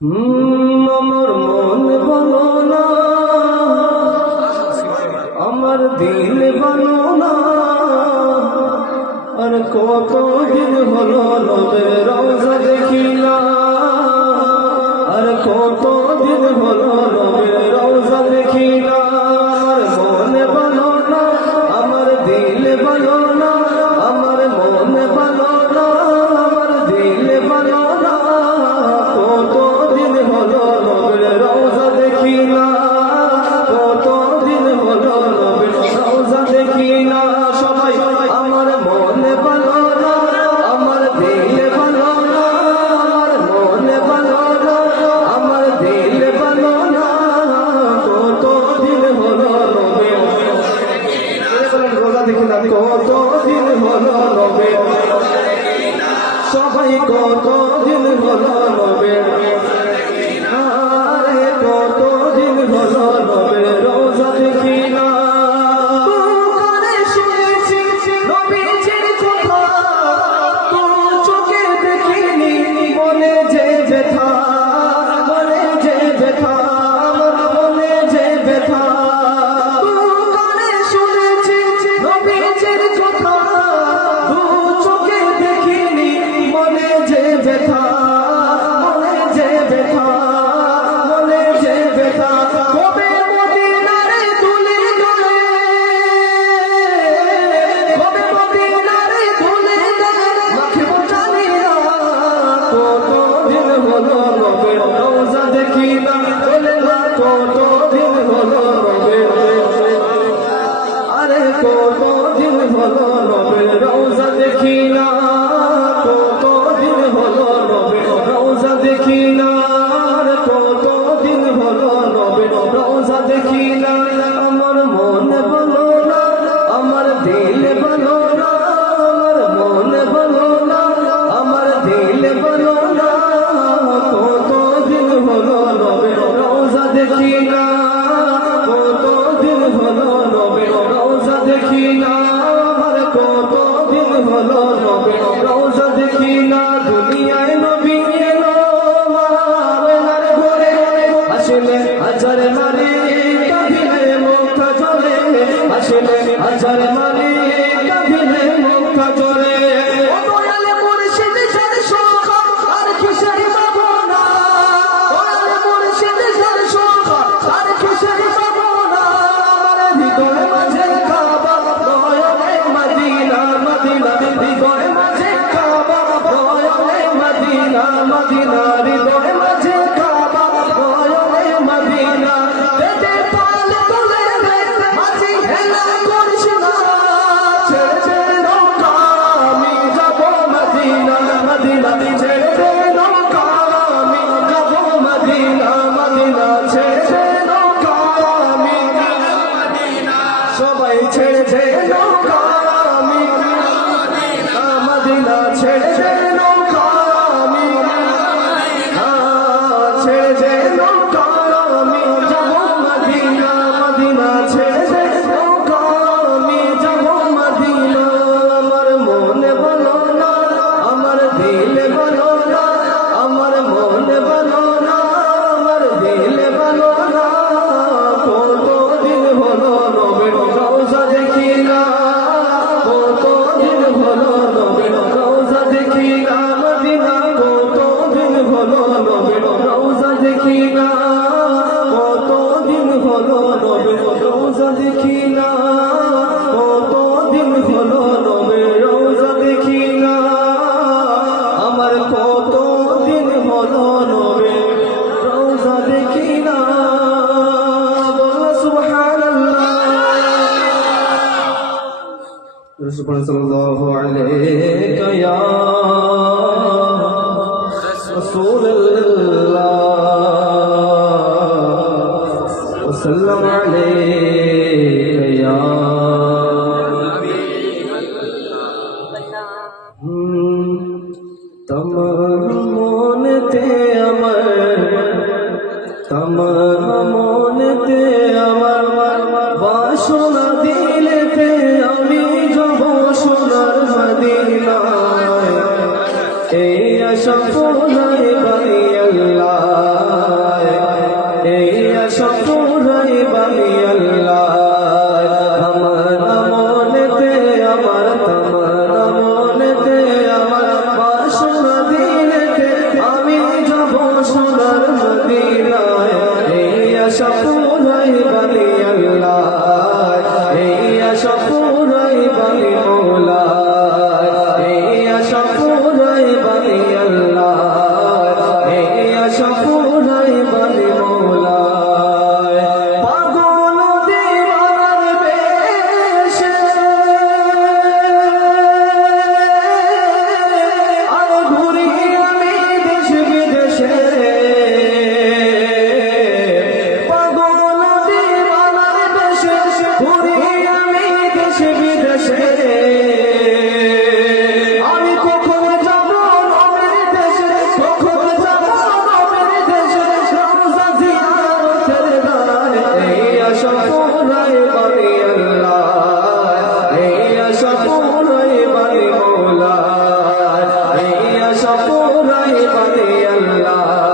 আমার মন বলো না, আমার দিল বলো না, আর কত দিন হলো নবের রওজা দেখি না, আর কত দিন হলো নবের রওজা দেখি না। আমার মন বলো না, আমার দিল বলো না, আমার মন বলো না, আমার দিল বলো না, কত দিন হলো নবের রওজা দেখি না, কত দিন হলো নবের রওজা দেখি না। সবাই আমার মন বলো না, আমার দিল বলো না, আমার মন বলো না, আমার দিল বলো না, কত দিন হলো নবের রওজা দেখি না, কত দিন হলো নবের, সবাই কত দিন হলো নবের, আরে কত দিন হলো নবের রওজা দেখি না। কানে শুনেছি নবীজির কথা, চোখে দেখিনি, মনে যে ব্যথা, মনে যে ব্যথা, আমার মনে যে ব্যথা। কানে শুনেছি নবীজির কথা, চোখে দেখিনি, মনে যে ব্যথা, মনে যে ব্যথা, মনে যে ব্যথা। কবে মদিনার ধুলি গলে, কবে মদিনার ধুলি গলে মাখিব জানি না, কত দিন হলো নবের রওজা দেখি না, বলে না কত দিন হলো নবের, আরে কত দিন হলো নবের রওজা দেখি না, কত দিন হলো নবের রওজা দেখি না, আর কত দিন হলো নবের রওজা দেখি না। আমার মন বলো না, আমার দিল বলো না, আমার মন বলো না, আমার দিল বলো না, কত দিন হলো নবের রওজা দেখি না, কত দিন হলো নবের রওজা দেখি না, আমার কত দিন হলো নবের রওজা দেখি না। দুনিয়ায় নবী এলো মাওলার ঘরে, আসলে হাজার মানে কাঁদিলে মুখটা জ্বলে, আসলে হাজার মানে কাঁদিলে মুখটা জ্বলে। ও দয়াল মুর্শিদ যার সখা, আর কিসের পাবো না, দয়াল মুর্শিদ যার সখা, আর কিসের পাবো না। আমার হৃদয় মাঝে কাবা, দয়ালে মদিনা, মদিনা হৃদয় মাঝে কাবা, দয়ালে মদিনা, মদিনা হৃদয় মাঝে কাবা, দয়ালে মদিনা। পেটে পাল তুলে মাঝি হেলা করিস না, ছেড়ে নৌকা আমি যাব মদিনা, মদিনা ছেড়ে নৌকা আমি যাব মদিনা, মদিনা ছেড়ে নৌকা আমি, সবাই ছেড়ে নৌকা আমি, মদিনা ছেড়ে নৌকা আমি, ছেড়ে নৌকা আমি যাব মদিনা, মদিনা ছেড়ে নৌকা আমি যাব মদিনা। আমার মন বলো না, আমার দিল বলো না, আমার মন বলো না, আমার দিল বলো না, কত দিন হলো নবের রওজা দেখি না, কত দিন হলো নবের রওজা দেখি না, মদিনা কত দিন হলো নবের রওজা দেখি না, কত দিন হলো নবের রওজা দেখি না, কত দিন হলো নবের রওজা দেখি না, আমার কত দিন হলো নবের রওজা দেখি না। বলো সুবহানাল্লাহ। সাল্লাল্লাহু আলাইকা ইয়া রাসূলুল্লাহ, ওয়া সাল্লাম আলাইকা ইয়া তামাম মনেতে আমার, তামাম মনেতে আমার বাসনা দিলেতে আমি যাব সোনার মদিনায়, এই আশা পোলাই বাই আল্লাহ। আশা পুরাই বানি মৌলায় পাগল দিওয়ানার বেশে আর ঘুরি আমি দেশ বিদেশে পাগল দিওয়ানার বেশে ঘুরি আমি দেশ বিদেশে আমি কখন যাব নবীর দেশে কখন যাব নবীর দেশে রওজা জিয়ারতের দায় এই আশা পুরাই বানি আল্লাহ এই আশা পুরাই বানি মৌলা এই আশা পুরাই বানি আল্লাহ